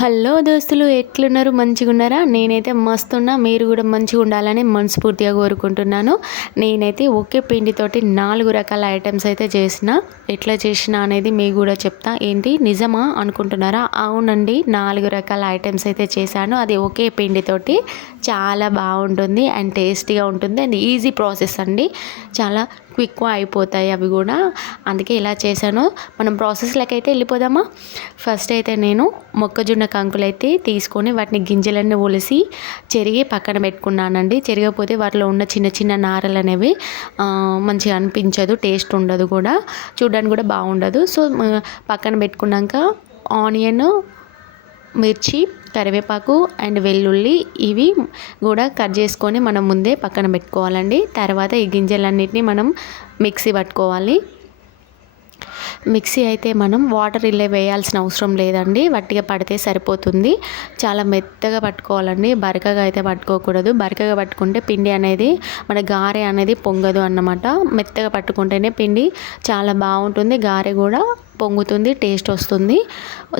Hello దోస్తులు, ఎట్లున్నారు? మంచిగా ఉన్నారా? నేనైతే మస్తున్నా. మీరు కూడా మంచిగా ఉండాలని మనస్ఫూర్తిగా కోరుకుంటున్నాను. నేనైతే ఒకే పిండితోటి 4 రకాల ఐటమ్స్ అయితే చేసిన. ఎట్లా చేసిన అనేది మీకు కూడా చెప్తా. ఏంటి నిజమా అనుకుంటున్నారా? అవునండి, 4 రకాల ఐటమ్స్ అయితే చేశాను. అది ఒకే పిండితోటి. చాలా బాగుంటుంది అండ్ టేస్టీగా ఉంటుంది అండ్ ఈజీ ప్రాసెస్ అండి. చాలా క్విక్గా అయిపోతాయి అవి కూడా. అందుకే ఇలా చేశాను. మనం ప్రాసెస్లోకి అయితే వెళ్ళిపోదామా? ఫస్ట్ అయితే నేను మొక్కజొన్న కంకులు అయితే తీసుకొని వాటిని గింజలన్నీ ఒలిసి చెరిగి పక్కన పెట్టుకున్నానండి. చెరగకపోతే వాటిలో ఉన్న చిన్న చిన్న నారలు అనేవి మంచిగా అనిపించదు, టేస్ట్ ఉండదు కూడా, చూడడానికి కూడా బాగుండదు. సో పక్కన పెట్టుకున్నాక ఆనియన్, మిర్చి, కరివేపాకు అండ్ వెల్లుల్లి ఇవి కూడా కట్ చేసుకొని మనం ముందే పక్కన పెట్టుకోవాలండి. తర్వాత ఈ గింజలన్నిటిని మనం మిక్సీ పట్టుకోవాలి. మిక్సీ అయితే మనం వాటర్ ఇల్లే వేయాల్సిన అవసరం లేదండి, వట్టిగా పడితే సరిపోతుంది. చాలా మెత్తగా పట్టుకోవాలండి, బరకగా అయితే పట్టుకోకూడదు. బరకగా పట్టుకుంటే పిండి అనేది మన గారె అనేది పొంగదు అన్నమాట. మెత్తగా పట్టుకుంటేనే పిండి చాలా బాగుంటుంది, గారె కూడా పొంగుతుంది, టేస్ట్ వస్తుంది.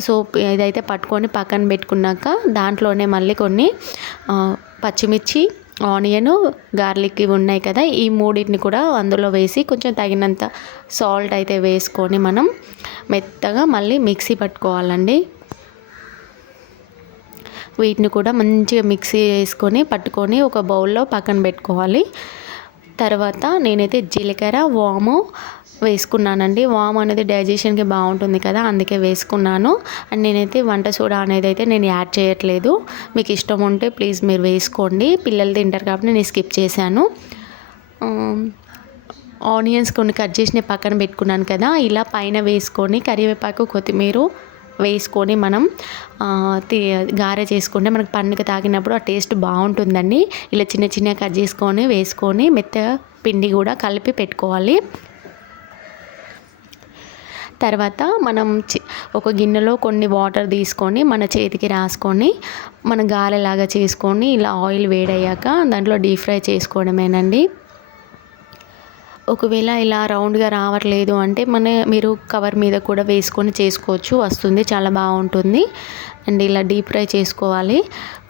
సో ఇదైతే పట్టుకొని పక్కన పెట్టుకున్నాక దాంట్లోనే మళ్ళీ కొన్ని పచ్చిమిర్చి, ఆనియన్, గార్లిక్ ఇవి ఉన్నాయి కదా, ఈ మూడింటిని కూడా అందులో వేసి కొంచెం తగినంత సాల్ట్ అయితే వేసుకొని మనం మెత్తగా మళ్ళీ మిక్సీ పట్టుకోవాలండి. వీటిని కూడా మంచిగా మిక్సీ వేసుకొని పట్టుకొని ఒక బౌల్లో పక్కన పెట్టుకోవాలి. తర్వాత నేనైతే జీలకర్ర, వాము వేసుకున్నానండి. వాము అనేది డైజెషన్కి బాగుంటుంది కదా, అందుకే వేసుకున్నాను. అండ్ నేనైతే వంట సోడా అనేది అయితే నేను యాడ్ చేయట్లేదు. మీకు ఇష్టం ఉంటే ప్లీజ్ మీరు వేసుకోండి, పిల్లలు తింటారు కాబట్టి నేను స్కిప్ చేశాను. ఆనియన్స్ కొన్ని కట్ చేసి పక్కన పెట్టుకున్నాను కదా, ఇలా పైన వేసుకొని కరివేపాకు, కొత్తిమీర వేసుకొని మనం గారె చేసుకుంటే మనకు పండుగ తాగినప్పుడు ఆ టేస్ట్ బాగుంటుందండి. ఇలా చిన్న చిన్న కట్ చేసుకొని వేసుకొని మెత్తగా పిండి కూడా కలిపి పెట్టుకోవాలి. తర్వాత మనం ఒక గిన్నెలో కొన్ని వాటర్ తీసుకొని మన చేతికి రాసుకొని మన గారెలాగా చేసుకొని ఇలా ఆయిల్ వేడయ్యాక దాంట్లో డీప్ ఫ్రై చేసుకోవడమేనండి. ఒకవేళ ఇలా రౌండ్గా రావట్లేదు అంటే మీరు కవర్ మీద కూడా వేసుకొని చేసుకోవచ్చు, వస్తుంది, చాలా బాగుంటుంది. అండ్ ఇలా డీప్ ఫ్రై చేసుకోవాలి.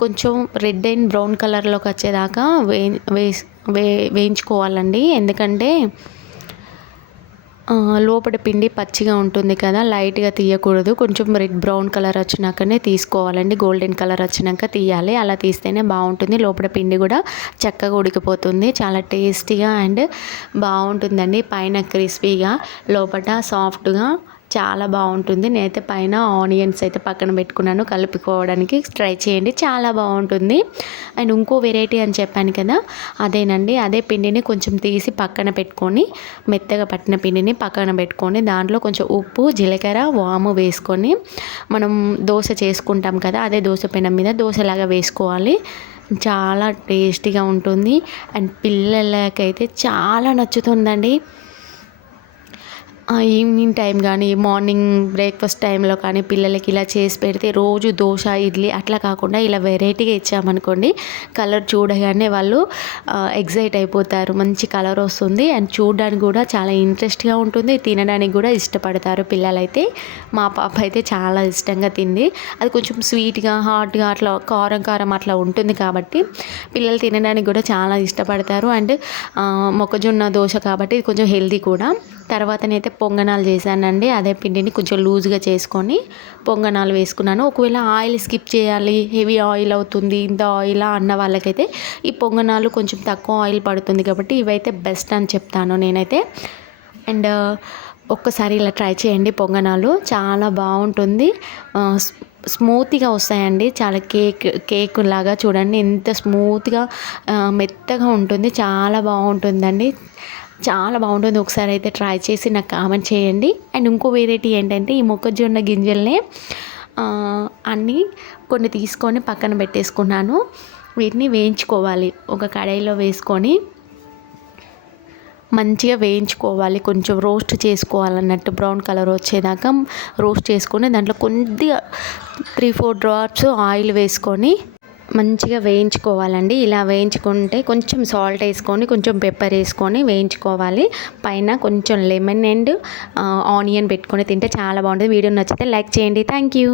కొంచెం రెడ్ అండ్ బ్రౌన్ కలర్లోకి వచ్చేదాకా వేయించుకోవాలండి. ఎందుకంటే లోపల పిండి పచ్చిగా ఉంటుంది కదా, లైట్గా తీయకూడదు. కొంచెం రెడ్ బ్రౌన్ కలర్ వచ్చినాకనే తీసుకోవాలండి, గోల్డెన్ కలర్ వచ్చినాక తీయాలి. అలా తీస్తేనే బాగుంటుంది, లోపల పిండి కూడా చక్కగా ఉడికిపోతుంది. చాలా టేస్టీగా అండ్ బాగుంటుందండి. పైన క్రిస్పీగా, లోపల సాఫ్ట్గా చాలా బాగుంటుంది. నేనైతే పైన ఆనియన్స్ అయితే పక్కన పెట్టుకున్నాను, కలుపుకోవడానికి ట్రై చేయండి, చాలా బాగుంటుంది. అండ్ ఇంకో వెరైటీ అని చెప్పాను కదా, అదేనండి. అదే పిండిని కొంచెం తీసి పక్కన పెట్టుకొని మెత్తగా పట్టిన పిండిని పక్కన పెట్టుకొని దాంట్లో కొంచెం ఉప్పు, జీలకర్ర, వాము వేసుకొని మనం దోశ చేసుకుంటాం కదా, అదే దోశ పెనం మీద దోశలాగా వేసుకోవాలి. చాలా టేస్టీగా ఉంటుంది అండ్ పిల్లలకైతే చాలా నచ్చుతుందండి. ఈవినింగ్ టైం కానీ మార్నింగ్ బ్రేక్ఫాస్ట్ టైంలో కానీ పిల్లలకి ఇలా చేసి పెడితే రోజు దోశ, ఇడ్లీ అట్లా కాకుండా ఇలా వెరైటీగా ఇచ్చామనుకోండి, కలర్ చూడగానే వాళ్ళు ఎగ్జైట్ అయిపోతారు. మంచి కలర్ వస్తుంది అండ్ చూడడానికి కూడా చాలా ఇంట్రెస్ట్గా ఉంటుంది, తినడానికి కూడా ఇష్టపడతారు పిల్లలైతే. మా పాప అయితే చాలా ఇష్టంగా తింది. అది కొంచెం స్వీట్గా, హాట్గా, అట్లా కారం కారం అట్లా ఉంటుంది కాబట్టి పిల్లలు తినడానికి కూడా చాలా ఇష్టపడతారు. అండ్ మొక్కజొన్న దోశ కాబట్టి ఇది కొంచెం హెల్దీ కూడా. తర్వాతనైతే పొంగనాలు చేశానండి. అదే పిండిని కొంచెం లూజ్గా చేసుకొని పొంగనాలు వేసుకున్నాను. ఒకవేళ ఆయిల్ స్కిప్ చేయాలి, హెవీ ఆయిల్ అవుతుంది, ఇంత ఆయిల్ అన్న వాళ్ళకైతే ఈ పొంగనాలు కొంచెం తక్కువ ఆయిల్ పడుతుంది కాబట్టి ఇవైతే బెస్ట్ అని చెప్తాను నేనైతే. అండ్ ఒక్కసారి ఇలా ట్రై చేయండి, పొంగనాలు చాలా బాగుంటుంది. స్మూత్గా వస్తాయండి, చాలా కేక్ లాగా. చూడండి ఎంత స్మూత్గా మెత్తగా ఉంటుంది, చాలా బాగుంటుందండి, చాలా బాగుంటుంది. ఒకసారి అయితే ట్రై చేసి నాకు కామెంట్ చేయండి. అండ్ ఇంకో వెరైటీ ఏంటంటే ఈ మొక్కజొన్న గింజల్ని అన్నీ కొన్ని తీసుకొని పక్కన పెట్టేసుకున్నాను. వీటిని వేయించుకోవాలి. ఒక కడాయిలో వేసుకొని మంచిగా వేయించుకోవాలి, కొంచెం రోస్ట్ చేసుకోవాలన్నట్టు, బ్రౌన్ కలర్ వచ్చేదాకా రోస్ట్ చేసుకొని దాంట్లో కొద్దిగా 3-4 డ్రాప్స్ ఆయిల్ వేసుకొని మంచిగా వేయించుకోవాలండి. ఇలా వేయించుకుంటే కొంచెం సాల్ట్ వేసుకొని కొంచెం పెప్పర్ వేసుకొని వేయించుకోవాలి. పైన కొంచెం లెమన్ అండ్ ఆనియన్ పెట్టుకొని తింటే చాలా బాగుంటుంది. వీడియో నచ్చితే లైక్ చేయండి. Thank you.